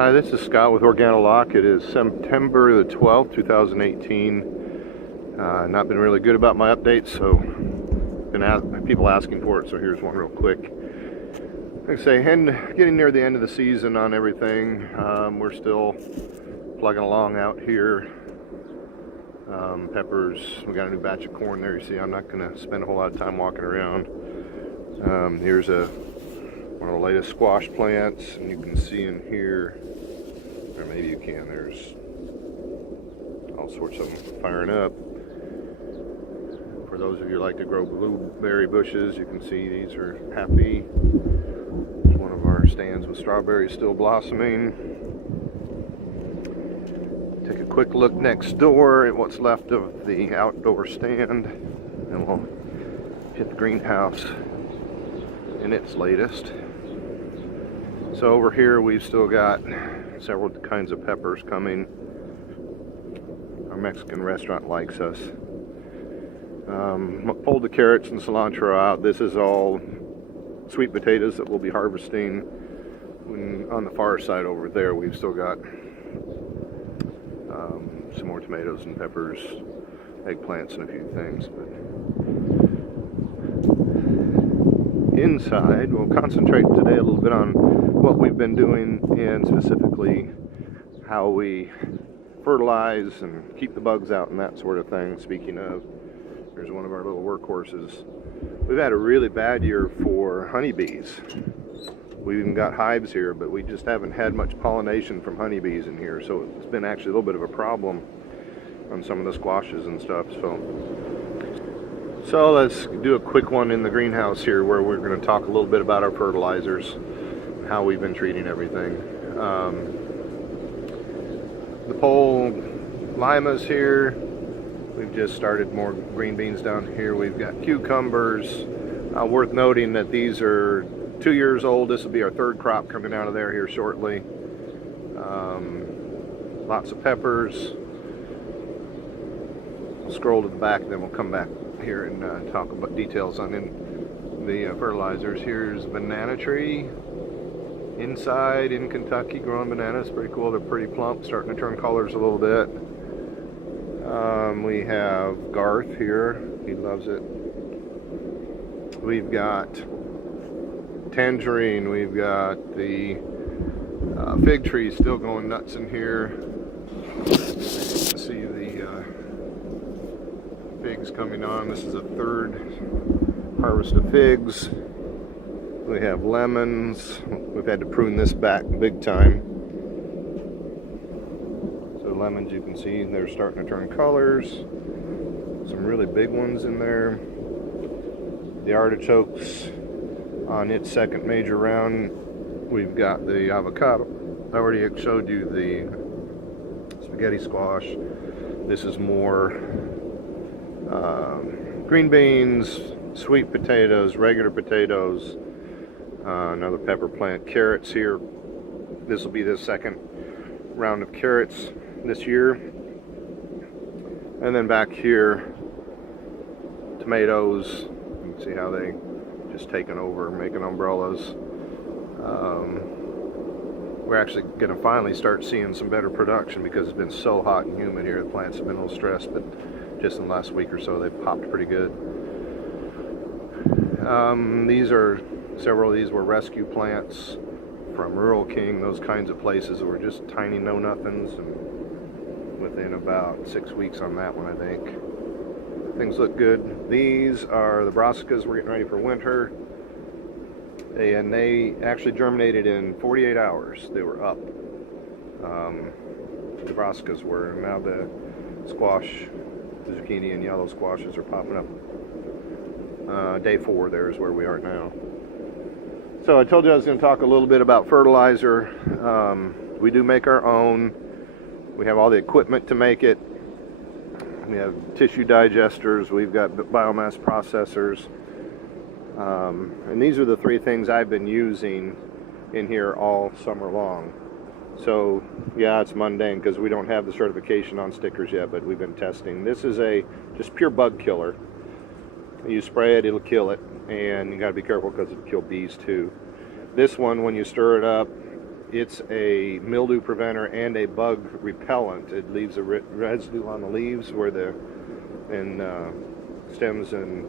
Hi, this is Scott with OrganiLock. It is September the 12th, 2018. Not been really good about my updates, so been people asking for it, so here's one real quick. Like I say, getting near the end of the season on everything. We're still plugging along out here. Peppers, we got a new batch of corn there. You see, I'm not going to spend a whole lot of time walking around. Here's one of the latest squash plants, and you can see in here, or maybe you can, there's all sorts of them firing up. For those of you who like to grow blueberry bushes, you can see these are happy. There's one of our stands with strawberries still blossoming. Take a quick look next door at what's left of the outdoor stand, and we'll hit the greenhouse in its latest. So over here we've still got several kinds of peppers coming. Our Mexican restaurant likes us. Pulled the carrots and cilantro out. This is all sweet potatoes that we'll be harvesting. On the far side over there we've still got some more tomatoes and peppers, eggplants, and a few things. But inside, we'll concentrate today a little bit on what we've been doing, and specifically how we fertilize and keep the bugs out and that sort of thing. Speaking of, here's one of our little workhorses. We've had a really bad year for honeybees. We even got hives here, but we just haven't had much pollination from honeybees in here, so it's been actually a little bit of a problem on some of the squashes and stuff. So let's do a quick one in the greenhouse here, where we're going to talk a little bit about our fertilizers, how we've been treating everything. The pole limas here. We've just started more green beans down here. We've got cucumbers. Worth noting that these are 2 years old. This will be our third crop coming out of there here shortly. Lots of peppers. We'll scroll to the back, and then we'll come back here and talk about details on the fertilizers. Here's a banana tree inside in Kentucky, growing bananas. Pretty cool. They're pretty plump, starting to turn colors a little bit. We have Garth here. He loves it. We've got tangerine. We've got the fig tree still going nuts in here. You can see the figs coming on. This is a third harvest of figs. We have lemons. We've had to prune this back big time. So lemons, you can see they're starting to turn colors. Some really big ones in there. The artichokes on its second major round. We've got the avocado. I already showed you the spaghetti squash. This is more green beans, sweet potatoes, regular potatoes, another pepper plant, carrots here. This will be the second round of carrots this year. And then back here, tomatoes. You can see how they just taken over, making umbrellas. We're actually going to finally start seeing some better production because it's been so hot and humid here. The plants have been a little stressed, but just in the last week or so they've popped pretty good. Several of these were rescue plants from Rural King, those kinds of places that were just tiny know-nothings, and within about 6 weeks on that one, I think. Things look good. These are the brassicas we're getting ready for winter, and they actually germinated in 48 hours. They were up. The brassicas were. Now the squash, the zucchini and yellow squashes are popping up. Day 4 there is where we are now. So I told you I was going to talk a little bit about fertilizer. We do make our own. We have all the equipment to make it. We have tissue digesters. We've got biomass processors. And these are the 3 things I've been using in here all summer long. So yeah, it's mundane because we don't have the certification on stickers yet, but we've been testing. This is a just pure bug killer. You spray it, it'll kill it, and you got to be careful because it'll kill bees too. This one, when you stir it up, It's a mildew preventer and a bug repellent. It leaves a residue on the leaves where stems and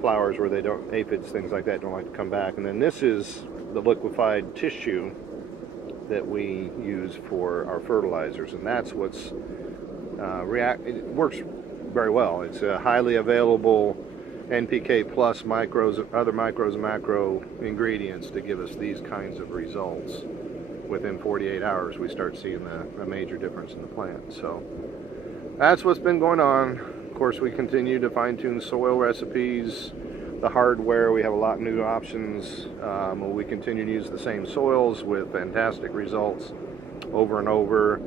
flowers where they don't, aphids, things like that, don't like to come back. And then this is the liquefied tissue that we use for our fertilizers, and that's what's it works very well. It's a highly available NPK plus micros, other micros and macro ingredients to give us these kinds of results. Within 48 hours we start seeing a major difference in the plant. So that's what's been going on. Of course, we continue to fine-tune soil recipes, the hardware. We have a lot of new options. We continue to use the same soils with fantastic results over and over.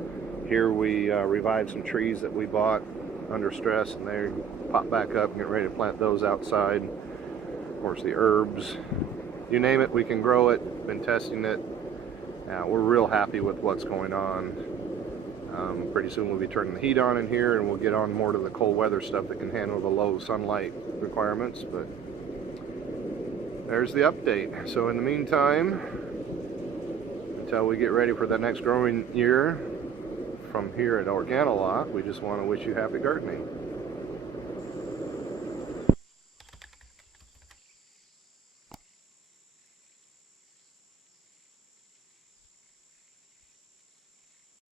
Here we revived some trees that we bought under stress, and they pop back up and get ready to plant those outside. Of course, the herbs, you name it, we can grow it. Been testing it. We're real happy with what's going on. Pretty soon we'll be turning the heat on in here, and we'll get on more to the cold weather stuff that can handle the low sunlight requirements. But there's the update. So in the meantime, until we get ready for the next growing year, from here at OrganiLock, we just want to wish you happy gardening.